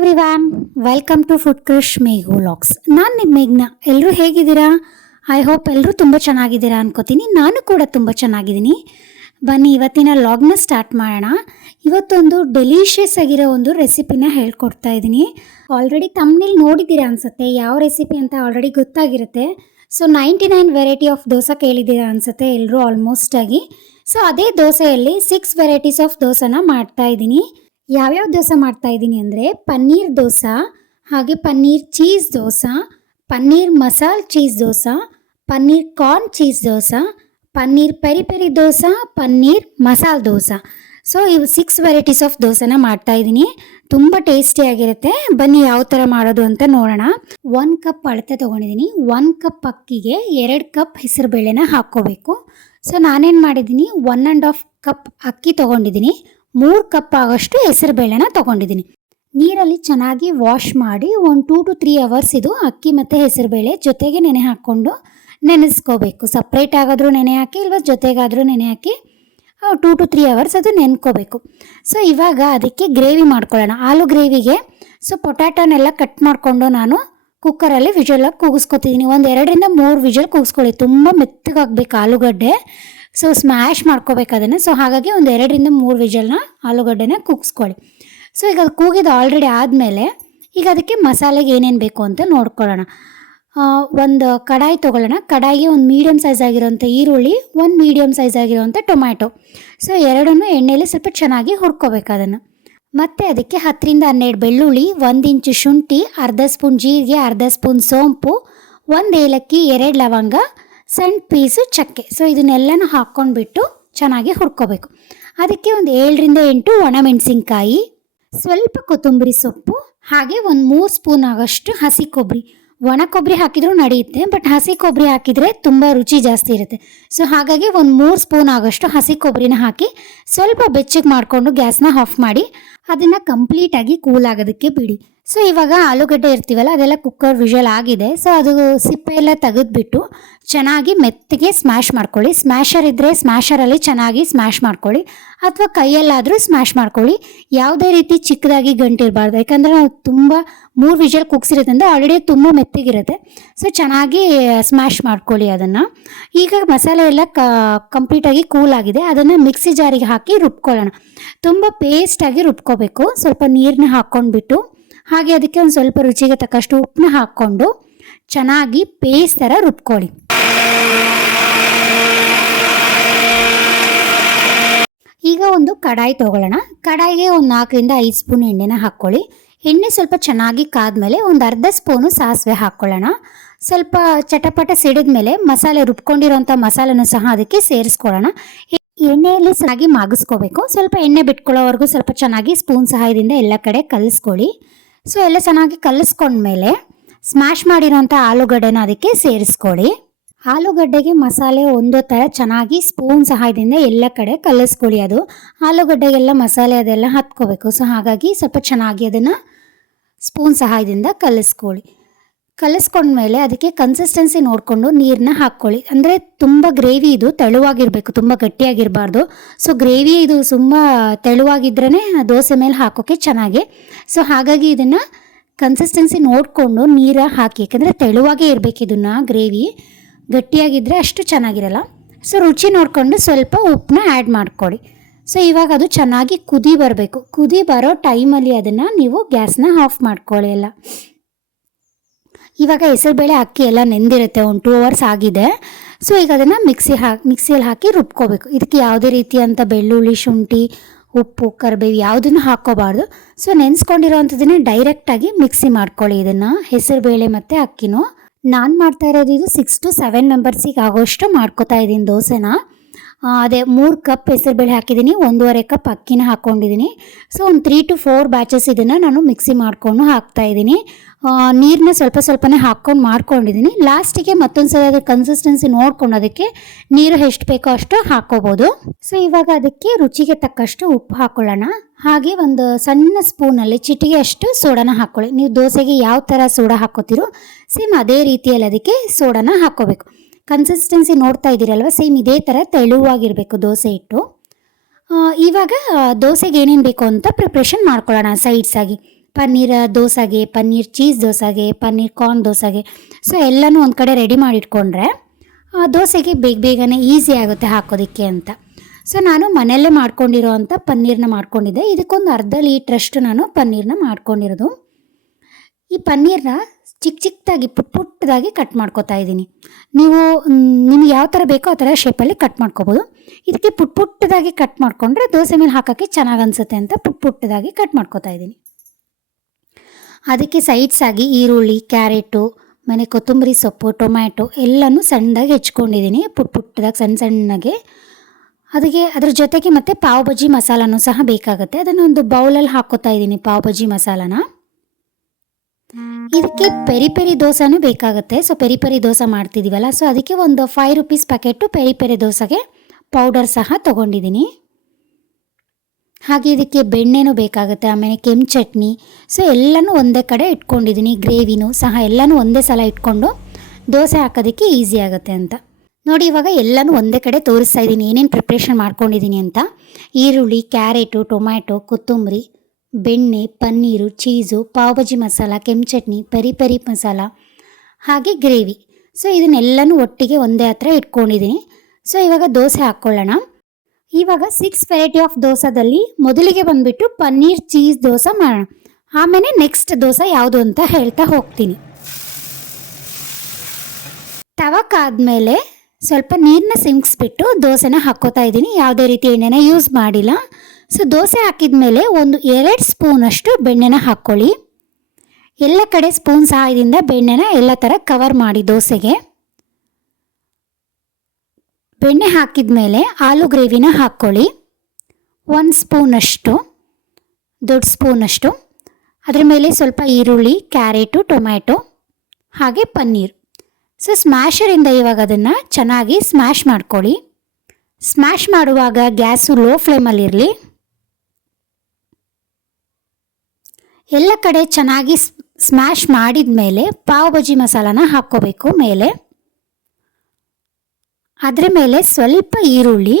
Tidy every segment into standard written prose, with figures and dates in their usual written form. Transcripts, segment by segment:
Everyone, welcome to food crush ಮೇಘು vlogs. ನಾನು ನಿಮ್ಮ ಮೇಘ್ನ. ಎಲ್ಲರೂ ಹೇಗಿದ್ದೀರಾ? ಐ ಹೋಪ್ ಎಲ್ಲರೂ ತುಂಬ ಚೆನ್ನಾಗಿದ್ದೀರಾ ಅನ್ಕೋತೀನಿ. ನಾನು ಕೂಡ ತುಂಬ ಚೆನ್ನಾಗಿದ್ದೀನಿ. ಬನ್ನಿ ಇವತ್ತಿನ ವ್ಲಾಗ್ನ ಸ್ಟಾರ್ಟ್ ಮಾಡೋಣ. ಇವತ್ತೊಂದು ಡೆಲಿಷಿಯಸ್ ಆಗಿರೋ ಒಂದು ರೆಸಿಪಿನ ಹೇಳ್ಕೊಡ್ತಾ ಇದ್ದೀನಿ. ಆಲ್ರೆಡಿ ತಮ್ಮನೇಲಿ ನೋಡಿದ್ದೀರಾ ಅನಿಸುತ್ತೆ, ಯಾವ ರೆಸಿಪಿ ಅಂತ ಆಲ್ರೆಡಿ ಗೊತ್ತಾಗಿರುತ್ತೆ. ಸೊ 99 ವೆರೈಟಿ ಆಫ್ ದೋಸೆ ಕೇಳಿದ್ದೀರಾ ಅನಿಸುತ್ತೆ ಎಲ್ಲರೂ ಆಲ್ಮೋಸ್ಟ್ ಆಗಿ. ಸೊ ಅದೇ ದೋಸೆಯಲ್ಲಿ 6 ವೆರೈಟೀಸ್ ಆಫ್ ದೋಸೆನ ಮಾಡ್ತಾ ಇದ್ದೀನಿ. ಯಾವ್ಯಾವ ದೋಸೆ ಮಾಡ್ತಾ ಇದ್ದೀನಿ ಅಂದರೆ ಪನ್ನೀರ್ ದೋಸೆ, ಹಾಗೆ paneer cheese dosa, paneer masala cheese dosa, paneer corn cheese dosa, paneer peri peri dosa, paneer masala dosa. So ಇವು 6 ವೆರೈಟೀಸ್ ಆಫ್ ದೋಸೆನ ಮಾಡ್ತಾ ಇದ್ದೀನಿ. ತುಂಬ ಟೇಸ್ಟಿಯಾಗಿರುತ್ತೆ. ಬನ್ನಿ ಯಾವ ಥರ ಮಾಡೋದು ಅಂತ ನೋಡೋಣ. 1 ಕಪ್ ಅಳತೆ ತೊಗೊಂಡಿದ್ದೀನಿ. 1 ಕಪ್ ಅಕ್ಕಿಗೆ 2 ಕಪ್ ಹೆಸರುಬೇಳೆನ ಹಾಕ್ಕೋಬೇಕು. ಸೊ ನಾನೇನು ಮಾಡಿದ್ದೀನಿ, 1.5 ಕಪ್ ಅಕ್ಕಿ ತೊಗೊಂಡಿದ್ದೀನಿ. 3 ಕಪ್ ಆಗೋಷ್ಟು ಹೆಸರುಬೇಳೆನ ತೊಗೊಂಡಿದ್ದೀನಿ. ನೀರಲ್ಲಿ ಚೆನ್ನಾಗಿ ವಾಶ್ ಮಾಡಿ ಒಂದು 2 to 3 ಅವರ್ಸ್ ಇದು ಅಕ್ಕಿ ಮತ್ತು ಹೆಸರುಬೇಳೆ ಜೊತೆಗೆ ನೆನೆ ಹಾಕ್ಕೊಂಡು ನೆನೆಸ್ಕೋಬೇಕು. ಸಪ್ರೇಟ್ ಆಗಾದರೂ ನೆನೆ ಹಾಕಿ, ಇಲ್ವ ಜೊತೆಗಾದರೂ ನೆನೆ ಹಾಕಿ 2 to 3 ಅವರ್ಸ್ ಅದು ನೆನ್ಕೋಬೇಕು. ಸೊ ಇವಾಗ ಅದಕ್ಕೆ ಗ್ರೇವಿ ಮಾಡ್ಕೊಳ್ಳೋಣ. ಆಲೂ ಗ್ರೇವಿಗೆ ಸೊ ಪೊಟ್ಯಾಟೋನೆಲ್ಲ ಕಟ್ ಮಾಡಿಕೊಂಡು ನಾನು ಕುಕ್ಕರಲ್ಲಿ ವಿಜಲಾಗಿ ಕೂಗಿಸ್ಕೊತಿದ್ದೀನಿ. ಒಂದು 2ರಿಂದ 3 ವಿಜಲ್ ಕೂಗಿಸ್ಕೊಳ್ಳಿ. ತುಂಬ ಮೆತ್ತಗಾಗಬೇಕು ಆಲೂಗಡ್ಡೆ. ಸೊ ಸ್ಮ್ಯಾಶ್ ಮಾಡ್ಕೋಬೇಕು ಅದನ್ನು. ಸೊ ಹಾಗಾಗಿ ಒಂದು 2ರಿಂದ 3 ವಿಜಲ್ನ ಆಲೂಗಡ್ಡೆನ ಕೂಗಿಸ್ಕೊಳ್ಳಿ. ಸೊ ಈಗ ಅದು ಕೂಗಿದ್ದು ಆಲ್ರೆಡಿ ಆದಮೇಲೆ ಈಗ ಅದಕ್ಕೆ ಮಸಾಲೆಗೆ ಏನೇನು ಬೇಕು ಅಂತ ನೋಡ್ಕೊಳ್ಳೋಣ. ಒಂದು ಕಡಾಯಿ ತೊಗೊಳ್ಳೋಣ. ಕಡಾಯಿಗೆ ಒಂದು ಮೀಡಿಯಮ್ ಸೈಜ್ ಆಗಿರೋಂಥ ಈರುಳ್ಳಿ, ಒಂದು ಮೀಡಿಯಮ್ ಸೈಜ್ ಆಗಿರೋಂಥ ಟೊಮ್ಯಾಟೊ. ಸೊ ಎರಡನ್ನೂ ಎಣ್ಣೆಯಲ್ಲಿ ಸ್ವಲ್ಪ ಚೆನ್ನಾಗಿ ಹುರ್ಕೋಬೇಕು ಅದನ್ನು. ಮತ್ತು ಅದಕ್ಕೆ 10ರಿಂದ 12 ಬೆಳ್ಳುಳ್ಳಿ, 1 ಇಂಚು ಶುಂಠಿ, ಅರ್ಧ ಸ್ಪೂನ್ ಜೀರಿಗೆ, ಅರ್ಧ ಸ್ಪೂನ್ ಸೋಂಪು, 1 ಏಲಕ್ಕಿ, 2 ಲವಂಗ, ಸಣ್ಣ ಪೀಸು ಚಕ್ಕೆ. ಸೊ ಇದನ್ನೆಲ್ಲನೂ ಹಾಕ್ಕೊಂಡ್ಬಿಟ್ಟು ಚೆನ್ನಾಗಿ ಹುರ್ಕೋಬೇಕು. ಅದಕ್ಕೆ ಒಂದು 7ರಿಂದ 8 ಒಣಮೆಣಸಿನ್ಕಾಯಿ, ಸ್ವಲ್ಪ ಕೊತ್ತಂಬರಿ ಸೊಪ್ಪು, ಹಾಗೆ ಒಂದು 3 ಸ್ಪೂನ್ ಆಗೋಷ್ಟು ಹಸಿ ಕೊಬ್ಬರಿ. ಒಣ ಕೊಬ್ಬರಿ ಹಾಕಿದರೂ ನಡೆಯುತ್ತೆ, ಬಟ್ ಹಸಿ ಕೊಬ್ಬರಿ ಹಾಕಿದರೆ ತುಂಬ ರುಚಿ ಜಾಸ್ತಿ ಇರುತ್ತೆ. ಸೊ ಹಾಗಾಗಿ ಒಂದು 3 ಸ್ಪೂನ್ ಆಗೋಷ್ಟು ಹಸಿ ಕೊಬ್ಬರಿನ ಹಾಕಿ ಸ್ವಲ್ಪ ಬೆಚ್ಚಗೆ ಮಾಡಿಕೊಂಡು ಗ್ಯಾಸ್ನ ಆಫ್ ಮಾಡಿ ಅದನ್ನು ಕಂಪ್ಲೀಟಾಗಿ ಕೂಲ್ ಆಗೋದಕ್ಕೆ ಬಿಡಿ. ಸೊ ಇವಾಗ ಆಲೂಗಡ್ಡೆ ಇರ್ತೀವಲ್ಲ ಅದೆಲ್ಲ ಕುಕ್ಕರ್ ವಿಷಲ್ ಆಗಿದೆ. ಸೊ ಅದು ಸಿಪ್ಪೆ ಎಲ್ಲ ತೆಗೆದುಬಿಟ್ಟು ಚೆನ್ನಾಗಿ ಮೆತ್ತಗೆ ಸ್ಮ್ಯಾಶ್ ಮಾಡ್ಕೊಳ್ಳಿ. ಸ್ಮ್ಯಾಶರ್ ಇದ್ದರೆ ಸ್ಮ್ಯಾಶರಲ್ಲಿ ಚೆನ್ನಾಗಿ ಸ್ಮ್ಯಾಶ್ ಮಾಡ್ಕೊಳ್ಳಿ, ಅಥವಾ ಕೈಯಲ್ಲಾದರೂ ಸ್ಮ್ಯಾಶ್ ಮಾಡ್ಕೊಳ್ಳಿ. ಯಾವುದೇ ರೀತಿ ಚಿಕ್ಕದಾಗಿ ಗಂಟಿರಬಾರ್ದು, ಯಾಕಂದರೆ ನಾವು ತುಂಬ 3 ವಿಷಲ್ ಕುಗ್ಸಿರುತ್ತೆ ಅಂದರೆ ಆಲ್ರೆಡಿ ತುಂಬ ಮೆತ್ತಗಿರುತ್ತೆ. ಸೊ ಚೆನ್ನಾಗಿ ಸ್ಮ್ಯಾಶ್ ಮಾಡ್ಕೊಳ್ಳಿ ಅದನ್ನು. ಈಗ ಮಸಾಲೆ ಎಲ್ಲ ಕಂಪ್ಲೀಟಾಗಿ ಕೂಲ್ ಆಗಿದೆ. ಅದನ್ನು ಮಿಕ್ಸಿ ಜಾರಿಗೆ ಹಾಕಿ ರುಬ್ಕೊಳ್ಳೋಣ. ತುಂಬ ಪೇಸ್ಟಾಗಿ ರುಬ್ಕೋಬೇಕು. ಸ್ವಲ್ಪ ನೀರನ್ನ ಹಾಕ್ಕೊಂಡ್ಬಿಟ್ಟು ಹಾಗೆ ಅದಕ್ಕೆ ಒಂದು ಸ್ವಲ್ಪ ರುಚಿಗೆ ತಕ್ಕಷ್ಟು ಉಪ್ಪನ್ನ ಹಾಕ್ಕೊಂಡು ಚೆನ್ನಾಗಿ ಪೇಸ್ಟ್ ಥರ ರುಬ್ಕೊಳ್ಳಿ. ಈಗ ಒಂದು ಕಡಾಯಿ ತೊಗೊಳ್ಳೋಣ. ಕಡಾಯಿಗೆ ಒಂದು 4ರಿಂದ 5 ಸ್ಪೂನ್ ಎಣ್ಣೆನ ಹಾಕ್ಕೊಳ್ಳಿ. ಎಣ್ಣೆ ಸ್ವಲ್ಪ ಚೆನ್ನಾಗಿ ಕಾದ್ಮೇಲೆ ಒಂದು ಅರ್ಧ ಸ್ಪೂನು ಸಾಸಿವೆ ಹಾಕ್ಕೊಳ್ಳೋಣ. ಸ್ವಲ್ಪ ಚಟಪಟ ಸಿಡಿದ ಮೇಲೆ ಮಸಾಲೆ ರುಬ್ಕೊಂಡಿರೋಂಥ ಮಸಾಲೆನೂ ಸಹ ಅದಕ್ಕೆ ಸೇರಿಸ್ಕೊಳ್ಳೋಣ. ಎಣ್ಣೆಯಲ್ಲಿ ಚೆನ್ನಾಗಿ ಮಾಗಿಸ್ಕೋಬೇಕು. ಸ್ವಲ್ಪ ಎಣ್ಣೆ ಬಿಟ್ಕೊಳ್ಳೋವರೆಗೂ ಸ್ವಲ್ಪ ಚೆನ್ನಾಗಿ ಸ್ಪೂನ್ ಸಹಾಯದಿಂದ ಎಲ್ಲ ಕಡೆ ಕಲಿಸ್ಕೊಳ್ಳಿ. ಸೊ ಎಲ್ಲ ಚೆನ್ನಾಗಿ ಕಲಿಸ್ಕೊಂಡ್ಮೇಲೆ ಸ್ಮ್ಯಾಶ್ ಮಾಡಿರೋಂಥ ಆಲೂಗಡ್ಡೆನ ಅದಕ್ಕೆ ಸೇರಿಸ್ಕೊಳ್ಳಿ. ಆಲೂಗಡ್ಡೆಗೆ ಮಸಾಲೆ ಒಂದೋ ಥರ ಚೆನ್ನಾಗಿ ಸ್ಪೂನ್ ಸಹಾಯದಿಂದ ಎಲ್ಲ ಕಡೆ ಕಲಿಸ್ಕೊಳ್ಳಿ. ಅದು ಆಲೂಗಡ್ಡೆಗೆಲ್ಲ ಮಸಾಲೆ ಅದೆಲ್ಲ ಹತ್ಕೋಬೇಕು. ಸೊ ಹಾಗಾಗಿ ಸ್ವಲ್ಪ ಚೆನ್ನಾಗಿ ಅದನ್ನು ಸ್ಪೂನ್ ಸಹಾಯದಿಂದ ಕಲಿಸ್ಕೊಂಡ್ಮೇಲೆ ಅದಕ್ಕೆ ಕನ್ಸಿಸ್ಟೆನ್ಸಿ ನೋಡಿಕೊಂಡು ನೀರನ್ನ ಹಾಕ್ಕೊಳ್ಳಿ. ಅಂದರೆ ತುಂಬ ಗ್ರೇವಿ ಇದು ತೆಳುವಾಗಿರಬೇಕು, ತುಂಬ ಗಟ್ಟಿಯಾಗಿರಬಾರ್ದು. ಸೊ ಗ್ರೇವಿ ಇದು ತುಂಬ ತೆಳುವಾಗಿದ್ರೇ ದೋಸೆ ಮೇಲೆ ಹಾಕೋಕ್ಕೆ ಚೆನ್ನಾಗಿ. ಸೊ ಹಾಗಾಗಿ ಇದನ್ನು ಕನ್ಸಿಸ್ಟೆನ್ಸಿ ನೋಡಿಕೊಂಡು ನೀರು ಹಾಕಿ, ಯಾಕಂದರೆ ತೆಳುವಾಗೇ ಇರಬೇಕು ಇದನ್ನು. ಗ್ರೇವಿ ಗಟ್ಟಿಯಾಗಿದ್ದರೆ ಅಷ್ಟು ಚೆನ್ನಾಗಿರಲ್ಲ. ಸೊ ರುಚಿ ನೋಡಿಕೊಂಡು ಸ್ವಲ್ಪ ಉಪ್ಪನ್ನ ಆ್ಯಡ್ ಮಾಡ್ಕೊಳ್ಳಿ. ಸೊ ಇವಾಗ ಅದು ಚೆನ್ನಾಗಿ ಕುದಿ ಬರಬೇಕು. ಕುದಿ ಬರೋ ಟೈಮಲ್ಲಿ ಅದನ್ನು ನೀವು ಗ್ಯಾಸ್ನ ಆಫ್ ಮಾಡ್ಕೊಳ್ಳಿ ಎಲ್ಲ. ಇವಾಗ ಹೆಸರುಬೇಳೆ ಅಕ್ಕಿ ಎಲ್ಲ ನೆಂದಿರುತ್ತೆ, ಒಂದು 2 ಅವರ್ಸ್ ಆಗಿದೆ. ಸೊ ಈಗ ಅದನ್ನು ಮಿಕ್ಸಿಯಲ್ಲಿ ಹಾಕಿ ರುಬ್ಕೋಬೇಕು. ಇದಕ್ಕೆ ಯಾವುದೇ ರೀತಿಯಂಥ ಬೆಳ್ಳುಳ್ಳಿ, ಶುಂಠಿ, ಉಪ್ಪು, ಕರಿಬೇವು ಯಾವುದನ್ನು ಹಾಕ್ಕೋಬಾರ್ದು. ಸೊ ನೆನೆಸ್ಕೊಂಡಿರೋವಂಥದ್ದನ್ನೇ ಡೈರೆಕ್ಟಾಗಿ ಮಿಕ್ಸಿ ಮಾಡ್ಕೊಳ್ಳಿ. ಇದನ್ನು ಹೆಸರುಬೇಳೆ ಮತ್ತು ಅಕ್ಕಿನೂ ನಾನು ಮಾಡ್ತಾ ಇರೋದು ಇದು 6 to 7 ಮೆಂಬರ್ಸಿಗೆ ಆಗೋಷ್ಟು ಮಾಡ್ಕೋತಾ ಇದ್ದೀನಿ ದೋಸೆನ. ಅದೇ 3 ಕಪ್ ಹೆಸರುಬೇಳೆ ಹಾಕಿದ್ದೀನಿ, 1.5 ಕಪ್ ಅಕ್ಕಿನ ಹಾಕ್ಕೊಂಡಿದ್ದೀನಿ. ಸೊ ಒಂದು 3 to 4 ಬ್ಯಾಚಸ್ ಇದನ್ನು ನಾನು ಮಿಕ್ಸಿ ಮಾಡಿಕೊಂಡು ಹಾಕ್ತಾಯಿದ್ದೀನಿ. ನೀರನ್ನ ಸ್ವಲ್ಪನೇ ಹಾಕ್ಕೊಂಡು ಮಾಡ್ಕೊಂಡಿದ್ದೀನಿ. ಲಾಸ್ಟಿಗೆ ಮತ್ತೊಂದು ಸಲ ಅದರ ಕನ್ಸಿಸ್ಟೆನ್ಸಿ ನೋಡ್ಕೊಂಡು ಅದಕ್ಕೆ ನೀರು ಎಷ್ಟು ಬೇಕೋ ಅಷ್ಟು ಹಾಕ್ಕೋಬೋದು. ಸೊ ಇವಾಗ ಅದಕ್ಕೆ ರುಚಿಗೆ ತಕ್ಕಷ್ಟು ಉಪ್ಪು ಹಾಕ್ಕೊಳ್ಳೋಣ. ಹಾಗೆ ಒಂದು ಸಣ್ಣ ಸ್ಪೂನಲ್ಲಿ ಚಿಟಿಗೆ ಅಷ್ಟು ಸೋಡಾನ ಹಾಕ್ಕೊಳ್ಳಿ. ನೀವು ದೋಸೆಗೆ ಯಾವ ಥರ ಸೋಡಾ ಹಾಕ್ಕೋತೀರೋ ಸೇಮ್ ಅದೇ ರೀತಿಯಲ್ಲಿ ಅದಕ್ಕೆ ಸೋಡಾನ ಹಾಕ್ಕೋಬೇಕು. ಕನ್ಸಿಸ್ಟೆನ್ಸಿ ನೋಡ್ತಾ ಇದ್ದೀರಲ್ವ, ಸೇಮ್ ಇದೇ ಥರ ತೆಳುವಾಗಿರಬೇಕು ದೋಸೆ ಹಿಟ್ಟು. ಇವಾಗ ದೋಸೆಗೆ ಏನೇನು ಬೇಕು ಅಂತ ಪ್ರಿಪ್ರೇಷನ್ ಮಾಡ್ಕೊಳ್ಳೋಣ ಸೈಡ್ಸಾಗಿ. ಪನ್ನೀರ್ ದೋಸೆಗೆ, ಪನ್ನೀರ್ ಚೀಸ್ ದೋಸೆಗೆ, ಪನ್ನೀರ್ ಕಾರ್ನ್ ದೋಸೆಗೆ. ಸೊ ಎಲ್ಲನೂ ಒಂದು ಕಡೆ ರೆಡಿ ಮಾಡಿಟ್ಕೊಂಡ್ರೆ ದೋಸೆಗೆ ಬೇಗನೆ ಈಸಿ ಆಗುತ್ತೆ ಹಾಕೋದಕ್ಕೆ ಅಂತ. ಸೊ ನಾನು ಮನೆಯಲ್ಲೇ ಮಾಡ್ಕೊಂಡಿರೋ ಅಂಥ ಪನ್ನೀರನ್ನ ಮಾಡ್ಕೊಂಡಿದ್ದೆ. ಇದಕ್ಕೊಂದು ಅರ್ಧ ಲೀಟ್ರಷ್ಟು ನಾನು ಪನ್ನೀರನ್ನ ಮಾಡ್ಕೊಂಡಿರೋದು. ಈ ಪನ್ನೀರನ್ನ ಚಿಕ್ಕದಾಗಿ ಪುಟ್ಟದಾಗಿ ಕಟ್ ಮಾಡ್ಕೊತಾ ಇದ್ದೀನಿ. ನೀವು ನಿಮ್ಗೆ ಯಾವ ಥರ ಬೇಕೋ ಆ ಥರ ಶೇಪಲ್ಲಿ ಕಟ್ ಮಾಡ್ಕೊಬೋದು. ಇದಕ್ಕೆ ಪುಟ್ಟದಾಗಿ ಕಟ್ ಮಾಡಿಕೊಂಡ್ರೆ ದೋಸೆ ಮೇಲೆ ಹಾಕೋಕ್ಕೆ ಚೆನ್ನಾಗಿ ಅನಿಸುತ್ತೆ ಅಂತ ಪುಟ್ಟದಾಗಿ ಕಟ್ ಮಾಡ್ಕೊತಾ ಇದ್ದೀನಿ. ಅದಕ್ಕೆ ಸೈಡ್ಸಾಗಿ ಈರುಳ್ಳಿ, ಕ್ಯಾರೆಟು, ಕೊತ್ತಂಬರಿ ಸೊಪ್ಪು, ಟೊಮ್ಯಾಟೊ ಎಲ್ಲನೂ ಸಣ್ಣದಾಗಿ ಹೆಚ್ಕೊಂಡಿದ್ದೀನಿ, ಪುಟ್ಟದಾಗಿ ಸಣ್ಣಗೆ. ಅದ್ರ ಜೊತೆಗೆ ಮತ್ತು ಪಾವ್ ಬಜ್ಜಿ ಮಸಾಲನೂ ಸಹ ಬೇಕಾಗುತ್ತೆ. ಅದನ್ನು ಒಂದು ಬೌಲಲ್ಲಿ ಹಾಕ್ಕೋತಾ ಇದ್ದೀನಿ, ಪಾವ್ ಬಜ್ಜಿ ಮಸಾಲಾನ. ಇದಕ್ಕೆ ಪೆರಿ ದೋಸೆನೂ ಬೇಕಾಗುತ್ತೆ. ಸೊ ಪೆರಿ ದೋಸೆ ಮಾಡ್ತಿದ್ದೀವಲ್ಲ, ಸೊ ಅದಕ್ಕೆ ಒಂದು 5 ರೂಪೀಸ್ ಪ್ಯಾಕೆಟು ಪೆರಿ ದೋಸೆಗೆ ಪೌಡರ್ ಸಹ ತೊಗೊಂಡಿದ್ದೀನಿ. ಹಾಗೆ ಇದಕ್ಕೆ ಬೆಣ್ಣೆನೂ ಬೇಕಾಗುತ್ತೆ, ಆಮೇಲೆ ಕೆಂಪು ಚಟ್ನಿ. ಸೊ ಎಲ್ಲನೂ ಒಂದೇ ಕಡೆ ಇಟ್ಕೊಂಡಿದ್ದೀನಿ. ಗ್ರೇವಿನೂ ಸಹ ಎಲ್ಲನೂ ಒಂದೇ ಸಲ ಇಟ್ಕೊಂಡು ದೋಸೆ ಹಾಕೋದಕ್ಕೆ ಈಸಿ ಆಗುತ್ತೆ ಅಂತ ನೋಡಿ. ಇವಾಗ ಎಲ್ಲನೂ ಒಂದೇ ಕಡೆ ತೋರಿಸ್ತಾ ಇದ್ದೀನಿ ಏನೇನು ಪ್ರಿಪ್ರೇಷನ್ ಮಾಡ್ಕೊಂಡಿದ್ದೀನಿ ಅಂತ. ಈರುಳ್ಳಿ, ಕ್ಯಾರೆಟು, ಟೊಮ್ಯಾಟೊ, ಕೊತ್ತಂಬರಿ, ಬೆಣ್ಣೆ, ಪನ್ನೀರು, ಚೀಸು, ಪಾವ್ ಭಾಜಿ ಮಸಾಲ, ಕೆಂಪು ಚಟ್ನಿ, ಪೆರಿ ಮಸಾಲ, ಹಾಗೆ ಗ್ರೇವಿ. ಸೊ ಇದನ್ನೆಲ್ಲನೂ ಒಟ್ಟಿಗೆ ಒಂದೇ ಹತ್ರ ಇಟ್ಕೊಂಡಿದ್ದೀನಿ. ಸೊ ಇವಾಗ ದೋಸೆ ಹಾಕ್ಕೊಳ್ಳೋಣ. ಇವಾಗ 6 ವೆರೈಟಿ ಆಫ್ ದೋಸೆದಲ್ಲಿ ಮೊದಲಿಗೆ ಬಂದುಬಿಟ್ಟು ಪನ್ನೀರ್ ಚೀಸ್ ದೋಸೆ ಮಾಡೋಣ. ಆಮೇಲೆ ನೆಕ್ಸ್ಟ್ ದೋಸೆ ಯಾವುದು ಅಂತ ಹೇಳ್ತಾ ಹೋಗ್ತೀನಿ. ತವಕ್ಕಾದ್ಮೇಲೆ ಸ್ವಲ್ಪ ನೀರನ್ನ ಸಿಂಕ್ಸ್ಬಿಟ್ಟು ದೋಸೆನ ಹಾಕ್ಕೋತಾ ಇದ್ದೀನಿ. ಯಾವುದೇ ರೀತಿ ಎಣ್ಣೆನ ಯೂಸ್ ಮಾಡಿಲ್ಲ. ಸೊ ದೋಸೆ ಹಾಕಿದ ಮೇಲೆ ಒಂದು 2 ಸ್ಪೂನಷ್ಟು ಬೆಣ್ಣೆನ ಹಾಕ್ಕೊಳ್ಳಿ. ಎಲ್ಲ ಕಡೆ ಸ್ಪೂನ್ ಸಹಾಯದಿಂದ ಬೆಣ್ಣೆನ ಎಲ್ಲ ಥರ ಕವರ್ ಮಾಡಿ ದೋಸೆಗೆ. ಬೆಣ್ಣೆ ಹಾಕಿದ ಮೇಲೆ ಆಲೂ ಗ್ರೇವಿನ ಹಾಕ್ಕೊಳ್ಳಿ, 1 ಸ್ಪೂನಷ್ಟು, ದೊಡ್ಡ ಸ್ಪೂನಷ್ಟು. ಅದರ ಮೇಲೆ ಸ್ವಲ್ಪ ಈರುಳ್ಳಿ, ಕ್ಯಾರೆಟು, ಟೊಮ್ಯಾಟೊ, ಹಾಗೆ ಪನ್ನೀರ್. ಸೊ ಸ್ಮ್ಯಾಶರಿಂದ ಇವಾಗ ಅದನ್ನು ಚೆನ್ನಾಗಿ ಸ್ಮ್ಯಾಶ್ ಮಾಡ್ಕೊಳ್ಳಿ. ಸ್ಮ್ಯಾಶ್ ಮಾಡುವಾಗ ಗ್ಯಾಸು ಲೋ ಫ್ಲೇಮಲ್ಲಿರಲಿ. ಎಲ್ಲ ಕಡೆ ಚೆನ್ನಾಗಿ ಸ್ಮ್ಯಾಶ್ ಮಾಡಿದ ಮೇಲೆ ಪಾವ್ ಭಾಜಿ ಮಸಾಲಾನ ಹಾಕ್ಕೋಬೇಕು ಮೇಲೆ. ಅದರ ಮೇಲೆ ಸ್ವಲ್ಪ ಈರುಳ್ಳಿ,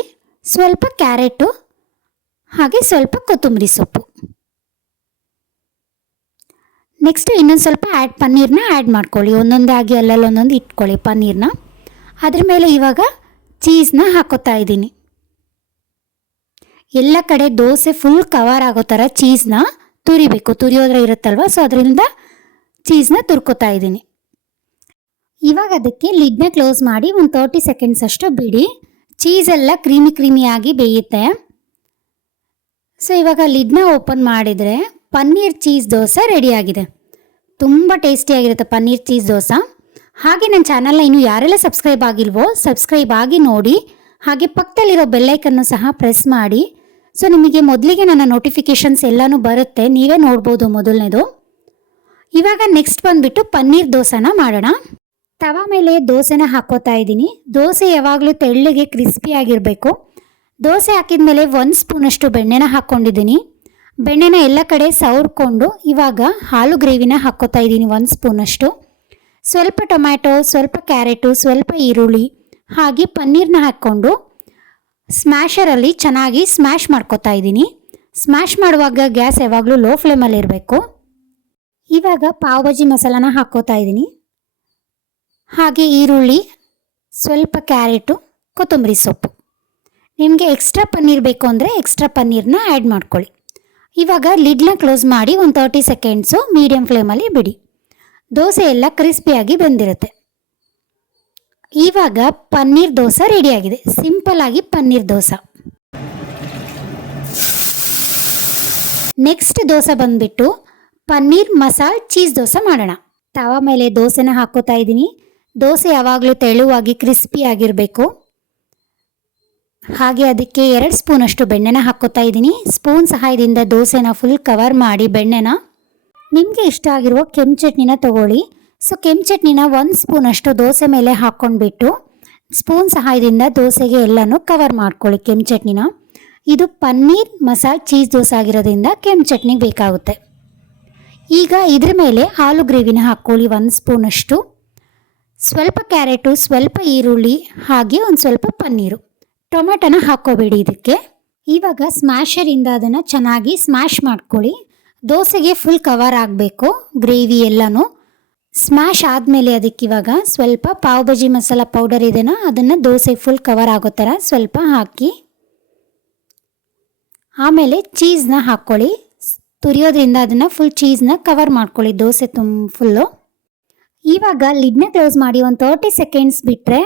ಸ್ವಲ್ಪ ಕ್ಯಾರೆಟು, ಹಾಗೆ ಸ್ವಲ್ಪ ಕೊತ್ತಂಬರಿ ಸೊಪ್ಪು. ನೆಕ್ಸ್ಟ್ ಇನ್ನೊಂದು ಸ್ವಲ್ಪ ಪನ್ನೀರನ್ನ ಆ್ಯಡ್ ಮಾಡ್ಕೊಳ್ಳಿ. ಒಂದೊಂದಾಗಿ ಅಲ್ಲಲ್ಲಿ ಒಂದೊಂದು ಇಟ್ಕೊಳ್ಳಿ ಪನ್ನೀರನ್ನ. ಅದ್ರ ಮೇಲೆ ಇವಾಗ ಚೀಸ್ನ ಹಾಕೋತಾ ಇದ್ದೀನಿ. ಎಲ್ಲ ಕಡೆ ದೋಸೆ ಫುಲ್ ಕವರ್ ಆಗೋ ಥರ ಚೀಸ್ನ ತುರಿಬೇಕು. ತುರಿಯೋದ್ರೆ ಇರುತ್ತಲ್ವ, ಸೊ ಅದರಿಂದ ಚೀಸ್ನ ತುರ್ಕೋತಾ ಇದ್ದೀನಿ. ಇವಾಗ ಅದಕ್ಕೆ ಲಿಡ್ನ ಕ್ಲೋಸ್ ಮಾಡಿ ಒಂದು 30 ಸೆಕೆಂಡ್ಸ್ ಅಷ್ಟು ಬಿಡಿ. ಚೀಸೆಲ್ಲ ಕ್ರೀಮಿಯಾಗಿ ಬೇಯುತ್ತೆ. ಸೊ ಇವಾಗ ಲಿಡ್ನ ಓಪನ್ ಮಾಡಿದರೆ ಪನ್ನೀರ್ ಚೀಸ್ ದೋಸೆ ರೆಡಿಯಾಗಿದೆ. ತುಂಬ ಟೇಸ್ಟಿಯಾಗಿರುತ್ತೆ ಪನ್ನೀರ್ ಚೀಸ್ ದೋಸೆ. ಹಾಗೆ ನನ್ನ ಚಾನಲ್ನ ಇನ್ನೂ ಯಾರೆಲ್ಲ ಸಬ್ಸ್ಕ್ರೈಬ್ ಆಗಿಲ್ವೋ ಸಬ್ಸ್ಕ್ರೈಬ್ ಆಗಿ ನೋಡಿ. ಹಾಗೆ ಪಕ್ಕದಲ್ಲಿರೋ ಬೆಲ್ಲೈಕನ್ನು ಸಹ ಪ್ರೆಸ್ ಮಾಡಿ. ಸೊ ನಿಮಗೆ ಮೊದಲಿಗೆ ನನ್ನ ನೋಟಿಫಿಕೇಷನ್ಸ್ ಎಲ್ಲನೂ ಬರುತ್ತೆ, ನೀವೇ ನೋಡ್ಬೋದು ಮೊದಲನೇದು. ಇವಾಗ ನೆಕ್ಸ್ಟ್ ಬಂದುಬಿಟ್ಟು ಪನ್ನೀರ್ ದೋಸೆನ ಮಾಡೋಣ. ತವಾ ಮೇಲೆ ದೋಸೆನ ಹಾಕೋತಾ ಇದ್ದೀನಿ. ದೋಸೆ ಯಾವಾಗಲೂ ತೆಳ್ಳಗೆ ಕ್ರಿಸ್ಪಿಯಾಗಿರಬೇಕು. ದೋಸೆ ಹಾಕಿದ ಮೇಲೆ 1 ಸ್ಪೂನಷ್ಟು ಬೆಣ್ಣೆನ ಹಾಕ್ಕೊಂಡಿದ್ದೀನಿ. ಬೆಣ್ಣೆನ ಎಲ್ಲ ಕಡೆ ಸವರ್ಕೊಂಡು ಇವಾಗ ಹಾಲು ಗ್ರೇವಿನ ಹಾಕ್ಕೋತಾ ಇದ್ದೀನಿ 1 ಸ್ಪೂನಷ್ಟು. ಸ್ವಲ್ಪ ಟೊಮ್ಯಾಟೊ, ಸ್ವಲ್ಪ ಕ್ಯಾರೆಟು, ಸ್ವಲ್ಪ ಈರುಳ್ಳಿ, ಹಾಗೆ ಪನ್ನೀರನ್ನ ಹಾಕ್ಕೊಂಡು ಸ್ಮ್ಯಾಶರಲ್ಲಿ ಚೆನ್ನಾಗಿ ಸ್ಮ್ಯಾಶ್ ಮಾಡ್ಕೋತಾ ಇದ್ದೀನಿ. ಸ್ಮ್ಯಾಶ್ ಮಾಡುವಾಗ ಗ್ಯಾಸ್ ಯಾವಾಗಲೂ ಲೋ ಫ್ಲೇಮಲ್ಲಿರಬೇಕು. ಇವಾಗ ಪಾವ್ ಭಾಜಿ ಮಸಾಲಾನ ಹಾಕ್ಕೋತಾ ಇದ್ದೀನಿ. ಹಾಗೆ ಈರುಳ್ಳಿ, ಸ್ವಲ್ಪ ಕ್ಯಾರೆಟು, ಕೊತ್ತಂಬರಿ ಸೊಪ್ಪು. ನಿಮಗೆ ಎಕ್ಸ್ಟ್ರಾ ಪನ್ನೀರ್ ಬೇಕು ಅಂದರೆ ಎಕ್ಸ್ಟ್ರಾ ಪನ್ನೀರನ್ನ ಆ್ಯಡ್ ಮಾಡ್ಕೊಳ್ಳಿ. ಇವಾಗ ಲಿಡ್ನ ಕ್ಲೋಸ್ ಮಾಡಿ ಒಂದು 30 ಸೆಕೆಂಡ್ಸು ಮೀಡಿಯಮ್ ಫ್ಲೇಮಲ್ಲಿ ಬಿಡಿ. ದೋಸೆ ಎಲ್ಲ ಕ್ರಿಸ್ಪಿಯಾಗಿ ಬೆಂದಿರುತ್ತೆ. ಇವಾಗ ಪನ್ನೀರ್ ದೋಸೆ ರೆಡಿಯಾಗಿದೆ. ಸಿಂಪಲ್ಲಾಗಿ ಪನ್ನೀರ್ ದೋಸೆ. ನೆಕ್ಸ್ಟ್ ದೋಸೆ ಬಂದುಬಿಟ್ಟು ಪನ್ನೀರ್ ಮಸಾಲ ಚೀಸ್ ದೋಸೆ ಮಾಡೋಣ. ತವಾ ಮೇಲೆ ದೋಸೆನ ಹಾಕೋತಾ ಇದ್ದೀನಿ. ದೋಸೆ ಯಾವಾಗಲೂ ತೆಳುವಾಗಿ ಕ್ರಿಸ್ಪಿಯಾಗಿರಬೇಕು. ಹಾಗೆ ಅದಕ್ಕೆ 2 ಸ್ಪೂನಷ್ಟು ಬೆಣ್ಣೆನ ಹಾಕ್ಕೋತಾ ಇದ್ದೀನಿ. ಸ್ಪೂನ್ ಸಹಾಯದಿಂದ ದೋಸೆನ ಫುಲ್ ಕವರ್ ಮಾಡಿ ಬೆಣ್ಣೆನ. ನಿಮಗೆ ಇಷ್ಟ ಆಗಿರುವ ಕೆಂಪು ಚಟ್ನಿನ ತೊಗೊಳ್ಳಿ. ಸೊ ಕೆಂಪು ಚಟ್ನಿನ 1 ಸ್ಪೂನಷ್ಟು ದೋಸೆ ಮೇಲೆ ಹಾಕ್ಕೊಂಡ್ಬಿಟ್ಟು ಸ್ಪೂನ್ ಸಹಾಯದಿಂದ ದೋಸೆಗೆ ಎಲ್ಲನೂ ಕವರ್ ಮಾಡ್ಕೊಳ್ಳಿ ಕೆಂಪು ಚಟ್ನಿನ. ಇದು ಪನ್ನೀರ್ ಮಸಾಲ ಚೀಸ್ ದೋಸೆ ಆಗಿರೋದ್ರಿಂದ ಕೆಂಪು ಚಟ್ನಿಗೆ ಬೇಕಾಗುತ್ತೆ. ಈಗ ಇದ್ರ ಮೇಲೆ ಆಲೂ ಗ್ರೇವಿನ ಹಾಕ್ಕೊಳ್ಳಿ 1 ಸ್ಪೂನಷ್ಟು. ಸ್ವಲ್ಪ ಕ್ಯಾರೆಟು, ಸ್ವಲ್ಪ ಈರುಳ್ಳಿ, ಹಾಗೆ ಒಂದು ಸ್ವಲ್ಪ ಪನ್ನೀರು. ಟೊಮೆಟೊನ ಹಾಕ್ಕೋಬೇಡಿ ಇದಕ್ಕೆ. ಇವಾಗ ಸ್ಮ್ಯಾಶರಿಂದ ಅದನ್ನು ಚೆನ್ನಾಗಿ ಸ್ಮ್ಯಾಶ್ ಮಾಡ್ಕೊಳ್ಳಿ. ದೋಸೆಗೆ ಫುಲ್ ಕವರ್ ಆಗಬೇಕು ಗ್ರೇವಿ ಎಲ್ಲನೂ. ಸ್ಮ್ಯಾಶ್ ಆದಮೇಲೆ ಅದಕ್ಕಿವಾಗ ಸ್ವಲ್ಪ ಪಾವ್ ಭಾಜಿ ಮಸಾಲ ಪೌಡರ್ ಇದೆನೋ ಅದನ್ನು ದೋಸೆಗೆ ಫುಲ್ ಕವರ್ ಆಗೋ ಥರ ಸ್ವಲ್ಪ ಹಾಕಿ, ಆಮೇಲೆ ಚೀಸ್ನ ಹಾಕ್ಕೊಳ್ಳಿ. ತುರಿಯೋದ್ರಿಂದ ಅದನ್ನು ಫುಲ್ ಚೀಸ್ನ ಕವರ್ ಮಾಡ್ಕೊಳ್ಳಿ ದೋಸೆ ಫುಲ್ಲು. ಇವಾಗ ಲಿಡ್ನ ಕ್ಲೋಸ್ ಮಾಡಿ ಒಂದು 30 ಸೆಕೆಂಡ್ಸ್ ಬಿಟ್ಟರೆ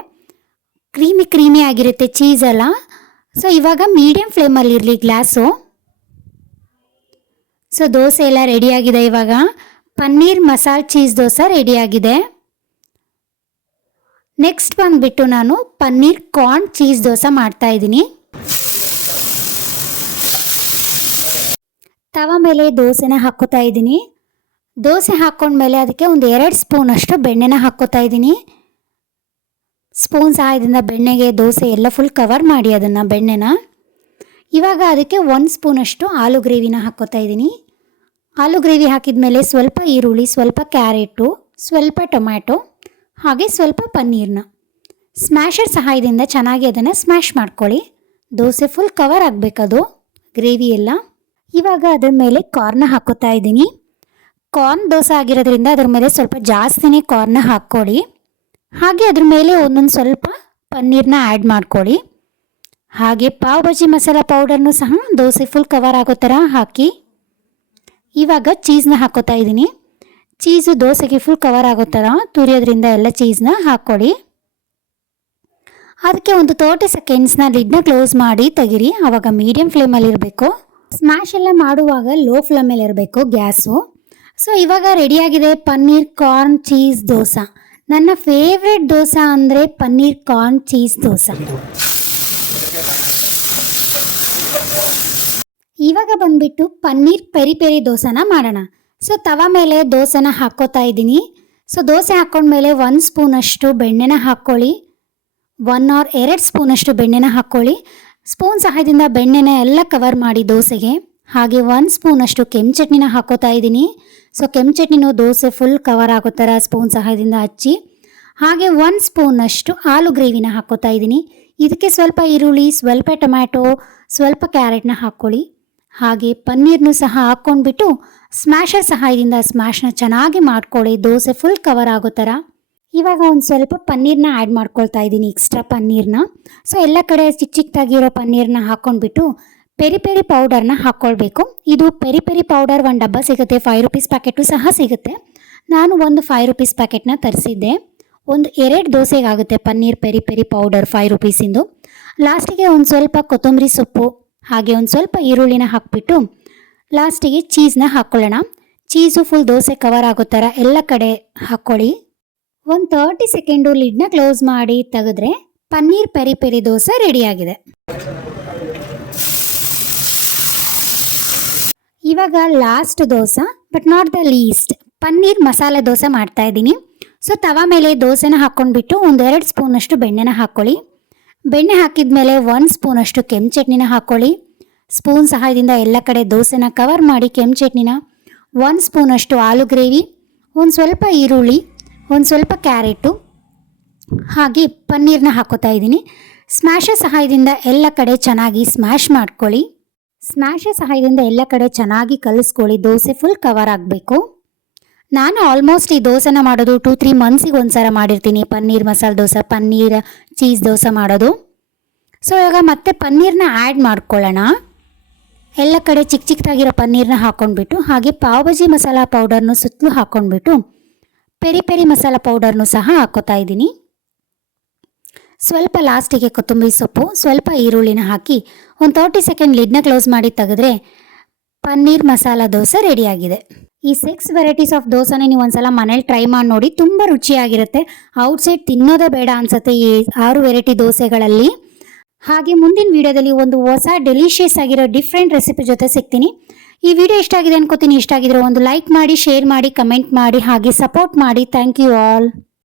ಕ್ರೀಮಿ ಆಗಿರುತ್ತೆ ಚೀಸ್ ಎಲ್ಲ. ಸೊ ಇವಾಗ ಮೀಡಿಯಮ್ ಫ್ಲೇಮಲ್ಲಿ ಇರಲಿ ಗ್ಲಾಸು. ಸೊ ದೋಸೆ ಎಲ್ಲ ರೆಡಿಯಾಗಿದೆ. ಇವಾಗ ಪನ್ನೀರ್ ಮಸಾಲೆ ಚೀಸ್ ದೋಸೆ ರೆಡಿಯಾಗಿದೆ. ನೆಕ್ಸ್ಟ್ ಬಂದುಬಿಟ್ಟು ನಾನು ಪನ್ನೀರ್ ಕಾರ್ನ್ ಚೀಸ್ ದೋಸೆ ಮಾಡ್ತಾಯಿದ್ದೀನಿ. ತವ ಮೇಲೆ ದೋಸೆನ ಹಾಕ್ಕೋತಾ ಇದ್ದೀನಿ. ದೋಸೆ ಹಾಕ್ಕೊಂಡ್ಮೇಲೆ ಅದಕ್ಕೆ ಒಂದು 2 ಸ್ಪೂನಷ್ಟು ಬೆಣ್ಣೆನ ಹಾಕ್ಕೋತಾ ಇದ್ದೀನಿ. ಸ್ಪೂನ್ ಸಹಾಯದಿಂದ ಬೆಣ್ಣೆಗೆ ದೋಸೆ ಎಲ್ಲ ಫುಲ್ ಕವರ್ ಮಾಡಿ ಅದನ್ನು ಬೆಣ್ಣೆನ. ಇವಾಗ ಅದಕ್ಕೆ 1 ಸ್ಪೂನಷ್ಟು ಆಲೂ ಗ್ರೇವಿನ ಹಾಕ್ಕೋತಾ ಇದ್ದೀನಿ. ಆಲೂ ಗ್ರೇವಿ ಹಾಕಿದ ಮೇಲೆ ಸ್ವಲ್ಪ ಈರುಳ್ಳಿ, ಸ್ವಲ್ಪ ಕ್ಯಾರೆಟು, ಸ್ವಲ್ಪ ಟೊಮ್ಯಾಟೊ ಹಾಗೆ ಸ್ವಲ್ಪ ಪನ್ನೀರನ್ನ ಸ್ಮ್ಯಾಶರ್ ಸಹಾಯದಿಂದ ಚೆನ್ನಾಗಿ ಅದನ್ನು ಸ್ಮ್ಯಾಶ್ ಮಾಡ್ಕೊಳ್ಳಿ. ದೋಸೆ ಫುಲ್ ಕವರ್ ಆಗಬೇಕದು ಗ್ರೇವಿ ಎಲ್ಲ. ಇವಾಗ ಅದರ ಮೇಲೆ ಕಾರ್ನ ಹಾಕ್ಕೋತಾ ಇದ್ದೀನಿ. ಕಾರ್ನ್ ದೋಸೆ ಆಗಿರೋದ್ರಿಂದ ಅದ್ರ ಮೇಲೆ ಸ್ವಲ್ಪ ಜಾಸ್ತಿನೇ ಕಾರ್ನ ಹಾಕ್ಕೊಳ್ಳಿ. ಹಾಗೆ ಅದ್ರ ಮೇಲೆ ಒಂದೊಂದು ಸ್ವಲ್ಪ ಪನ್ನೀರನ್ನ ಆ್ಯಡ್ ಮಾಡ್ಕೊಳ್ಳಿ. ಹಾಗೆ ಪಾವ್ ಭಾಜಿ ಮಸಾಲ ಪೌಡರ್ನು ಸಹ ದೋಸೆ ಫುಲ್ ಕವರ್ ಆಗೋ ಥರ ಹಾಕಿ. ಇವಾಗ ಚೀಸ್ನ ಹಾಕ್ಕೋತಾ ಇದ್ದೀನಿ. ಚೀಸು ದೋಸೆಗೆ ಫುಲ್ ಕವರ್ ಆಗೋ ಥರ ತುರಿಯೋದ್ರಿಂದ ಎಲ್ಲ ಚೀಸ್ನ ಹಾಕ್ಕೊಳ್ಳಿ. ಅದಕ್ಕೆ ಒಂದು 30 ಸೆಕೆಂಡ್ಸ್ನ ಲಿಡ್ನ ಕ್ಲೋಸ್ ಮಾಡಿ ತೆಗಿರಿ. ಆವಾಗ ಮೀಡಿಯಮ್ ಫ್ಲೇಮಲ್ಲಿ ಇರಬೇಕು. ಸ್ಮ್ಯಾಶ್ ಎಲ್ಲ ಮಾಡುವಾಗ ಲೋ ಫ್ಲೇಮಲ್ಲಿ ಇರಬೇಕು ಗ್ಯಾಸು. ಸೊ ಇವಾಗ ರೆಡಿಯಾಗಿದೆ ಪನ್ನೀರ್ ಕಾರ್ನ್ ಚೀಸ್ ದೋಸೆ. ನನ್ನ ಫೇವ್ರೆಟ್ ದೋಸೆ ಅಂದರೆ ಪನ್ನೀರ್ ಕಾರ್ನ್ ಚೀಸ್ ದೋಸೆ. ಇವಾಗ ಬಂದುಬಿಟ್ಟು ಪನ್ನೀರ್ ಪೆರಿ ಪೆರಿ ದೋಸೆನ ಮಾಡೋಣ. ಸೊ ತವ ಮೇಲೆ ದೋಸೆನ ಹಾಕ್ಕೋತಾ ಇದ್ದೀನಿ. ಸೊ ದೋಸೆ ಹಾಕ್ಕೊಂಡ್ಮೇಲೆ 1 ಸ್ಪೂನಷ್ಟು ಬೆಣ್ಣೆನ ಹಾಕ್ಕೊಳ್ಳಿ. 1 or 2 ಸ್ಪೂನಷ್ಟು ಬೆಣ್ಣೆನ ಹಾಕ್ಕೊಳ್ಳಿ. ಸ್ಪೂನ್ ಸಹಾಯದಿಂದ ಬೆಣ್ಣೆನ ಎಲ್ಲ ಕವರ್ ಮಾಡಿ ದೋಸೆಗೆ. ಹಾಗೆ 1 ಸ್ಪೂನಷ್ಟು ಕೆಂಪು ಚಟ್ನಿನ ಹಾಕ್ಕೋತಾ ಇದ್ದೀನಿ. ಸೊ ಕೆಂಪು ಚಟ್ನಿನೂ ದೋಸೆ ಫುಲ್ ಕವರ್ ಆಗೋ ಥರ ಸ್ಪೂನ್ ಸಹಾಯದಿಂದ ಹಚ್ಚಿ. ಹಾಗೆ 1 ಸ್ಪೂನಷ್ಟು ಆಲೂ ಗ್ರೇವಿನ ಹಾಕ್ಕೋತಾ ಇದ್ದೀನಿ. ಇದಕ್ಕೆ ಸ್ವಲ್ಪ ಈರುಳ್ಳಿ, ಸ್ವಲ್ಪ ಟೊಮ್ಯಾಟೊ, ಸ್ವಲ್ಪ ಕ್ಯಾರೆಟ್ನ ಹಾಕ್ಕೊಳ್ಳಿ. ಹಾಗೆ ಪನ್ನೀರ್ನು ಸಹ ಹಾಕ್ಕೊಂಡ್ಬಿಟ್ಟು ಸ್ಮ್ಯಾಶರ್ ಸಹಾಯದಿಂದ ಸ್ಮ್ಯಾಶ್ನ ಚೆನ್ನಾಗಿ ಮಾಡ್ಕೊಳ್ಳಿ ದೋಸೆ ಫುಲ್ ಕವರ್ ಆಗೋ ಥರ. ಇವಾಗ ಒಂದು ಸ್ವಲ್ಪ ಪನ್ನೀರನ್ನ ಆ್ಯಡ್ ಮಾಡ್ಕೊಳ್ತಾ ಇದ್ದೀನಿ, ಎಕ್ಸ್ಟ್ರಾ ಪನ್ನೀರನ್ನ. ಸೊ ಎಲ್ಲ ಕಡೆ ಚಿಕ್ಕದಾಗಿರೋ ಪನ್ನೀರನ್ನ ಹಾಕ್ಕೊಂಡ್ಬಿಟ್ಟು ಪೆರಿ ಪೆರಿ ಪೌಡರ್ನ ಹಾಕ್ಕೊಳ್ಬೇಕು. ಇದು ಪೆರಿ ಪೆರಿ ಪೌಡರ್ 1 ಡಬ್ಬ ಸಿಗುತ್ತೆ. 5 ರೂಪೀಸ್ ಪ್ಯಾಕೆಟು ಸಹ ಸಿಗುತ್ತೆ. ನಾನು ಒಂದು 5 ರೂಪೀಸ್ ಪ್ಯಾಕೆಟ್ನ ತರಿಸಿದ್ದೆ. ಒಂದು 2 ದೋಸೆಗೆ ಆಗುತ್ತೆ ಪನ್ನೀರ್ ಪೆರಿ ಪೆರಿ ಪೌಡರ್ 5 ರೂಪೀಸಿಂದು. ಲಾಸ್ಟಿಗೆ ಒಂದು ಸ್ವಲ್ಪ ಕೊತ್ತಂಬರಿ ಸೊಪ್ಪು ಹಾಗೆ ಒಂದು ಸ್ವಲ್ಪ ಈರುಳ್ಳಿನ ಹಾಕ್ಬಿಟ್ಟು ಲಾಸ್ಟಿಗೆ ಚೀಸ್ನ ಹಾಕ್ಕೊಳ್ಳೋಣ. ಚೀಸು ಫುಲ್ ದೋಸೆ ಕವರ್ ಆಗೋ ಥರ ಎಲ್ಲ ಕಡೆ ಹಾಕ್ಕೊಳ್ಳಿ. ಒಂದು 30 ಸೆಕೆಂಡು ಲಿಡ್ನ ಕ್ಲೋಸ್ ಮಾಡಿ ತೆಗೆದ್ರೆ ಪನ್ನೀರ್ ಪೆರಿ ಪೆರಿ ದೋಸೆ ರೆಡಿಯಾಗಿದೆ. ಇವಾಗ last dosa but not the least paneer masala dosa ಮಾಡ್ತಾ ಇದ್ದೀನಿ. ಸೊ ತವ ಮೇಲೆ ದೋಸೆನ ಹಾಕ್ಕೊಂಡ್ಬಿಟ್ಟು ಒಂದು 2 ಸ್ಪೂನಷ್ಟು ಬೆಣ್ಣೆನ ಹಾಕ್ಕೊಳ್ಳಿ. ಬೆಣ್ಣೆ ಹಾಕಿದ ಮೇಲೆ 1 ಸ್ಪೂನಷ್ಟು ಕೆಂಪು ಚಟ್ನಿನ ಹಾಕ್ಕೊಳ್ಳಿ. ಸ್ಪೂನ್ ಸಹಾಯದಿಂದ ಎಲ್ಲ ಕಡೆ ದೋಸೆನ ಕವರ್ ಮಾಡಿ ಕೆಂಪು ಚಟ್ನಿನ. 1 ಸ್ಪೂನಷ್ಟು ಆಲೂ ಗ್ರೇವಿ, ಒಂದು ಸ್ವಲ್ಪ ಈರುಳ್ಳಿ, ಒಂದು ಸ್ವಲ್ಪ ಕ್ಯಾರೆಟು ಹಾಗೆ ಪನ್ನೀರನ್ನ ಹಾಕೋತಾ ಇದ್ದೀನಿ. ಸ್ಮ್ಯಾಶರ್ ಸಹಾಯದಿಂದ ಎಲ್ಲ ಕಡೆ ಚೆನ್ನಾಗಿ ಸ್ಮ್ಯಾಶ್ ಮಾಡ್ಕೊಳ್ಳಿ. ಸ್ಮ್ಯಾಶರ್ ಸಹಾಯದಿಂದ ಎಲ್ಲ ಕಡೆ ಚೆನ್ನಾಗಿ ಕಲಿಸ್ಕೊಳ್ಳಿ. ದೋಸೆ ಫುಲ್ ಕವರ್ ಆಗಬೇಕು. ನಾನು ಆಲ್ಮೋಸ್ಟ್ ಈ ದೋಸೆನ ಮಾಡೋದು 2-3 ಮಂತ್ಸಿಗೆ ಒಂದು ಸಲ ಮಾಡಿರ್ತೀನಿ. ಪನ್ನೀರ್ ಮಸಾಲೆ ದೋಸೆ, ಪನ್ನೀರ್ ಚೀಸ್ ದೋಸೆ ಮಾಡೋದು. ಸೊ ಇವಾಗ ಮತ್ತೆ ಪನ್ನೀರನ್ನ ಆ್ಯಡ್ ಮಾಡ್ಕೊಳ್ಳೋಣ. ಎಲ್ಲ ಕಡೆ ಚಿಕ್ಕದಾಗಿರೋ ಪನ್ನೀರನ್ನ ಹಾಕ್ಕೊಂಡ್ಬಿಟ್ಟು ಹಾಗೆ ಪಾವ್ ಭಾಜಿ ಮಸಾಲ ಪೌಡರ್ನು ಸುತ್ತಲೂ ಹಾಕ್ಕೊಂಡ್ಬಿಟ್ಟು ಪೆರಿ ಪೆರಿ ಮಸಾಲ ಪೌಡರ್ನು ಸಹ ಹಾಕ್ಕೋತಾ ಇದ್ದೀನಿ. ಸ್ವಲ್ಪ ಲಾಸ್ಟಿಗೆ ಕೊತ್ತಂಬರಿ ಸೊಪ್ಪು, ಸ್ವಲ್ಪ ಈರುಳ್ಳಿನ ಹಾಕಿ ಒಂದು 30 ಸೆಕೆಂಡ್ ಲಿಡ್ನ ಕ್ಲೋಸ್ ಮಾಡಿ ತೆಗೆದ್ರೆ ಪನ್ನೀರ್ ಮಸಾಲ ದೋಸೆ ರೆಡಿಯಾಗಿದೆ. ಈ 6 ವೆರೈಟೀಸ್ ಆಫ್ ದೋಸೆನ ನೀವು ಒಂದ್ಸಲ ಮನೇಲಿ ಟ್ರೈ ಮಾಡಿ ನೋಡಿ, ತುಂಬ ರುಚಿಯಾಗಿರುತ್ತೆ. ಔಟ್ಸೈಡ್ ತಿನ್ನೋದೇ ಬೇಡ ಅನ್ಸುತ್ತೆ ಈ 6 ವೆರೈಟಿ ದೋಸೆಗಳಲ್ಲಿ. ಹಾಗೆ ಮುಂದಿನ ವಿಡಿಯೋದಲ್ಲಿ ಒಂದು ಹೊಸ ಡೆಲಿಷಿಯಸ್ ಆಗಿರೋ ಡಿಫ್ರೆಂಟ್ ರೆಸಿಪಿ ಜೊತೆ ಸಿಗ್ತೀನಿ. ಈ ವಿಡಿಯೋ ಇಷ್ಟ ಆಗಿದೆ ಅನ್ಕೋತೀನಿ. ಇಷ್ಟ ಆಗಿದ್ರೆ ಒಂದು ಲೈಕ್ ಮಾಡಿ, ಶೇರ್ ಮಾಡಿ, ಕಮೆಂಟ್ ಮಾಡಿ ಹಾಗೆ ಸಪೋರ್ಟ್ ಮಾಡಿ. Thank you all.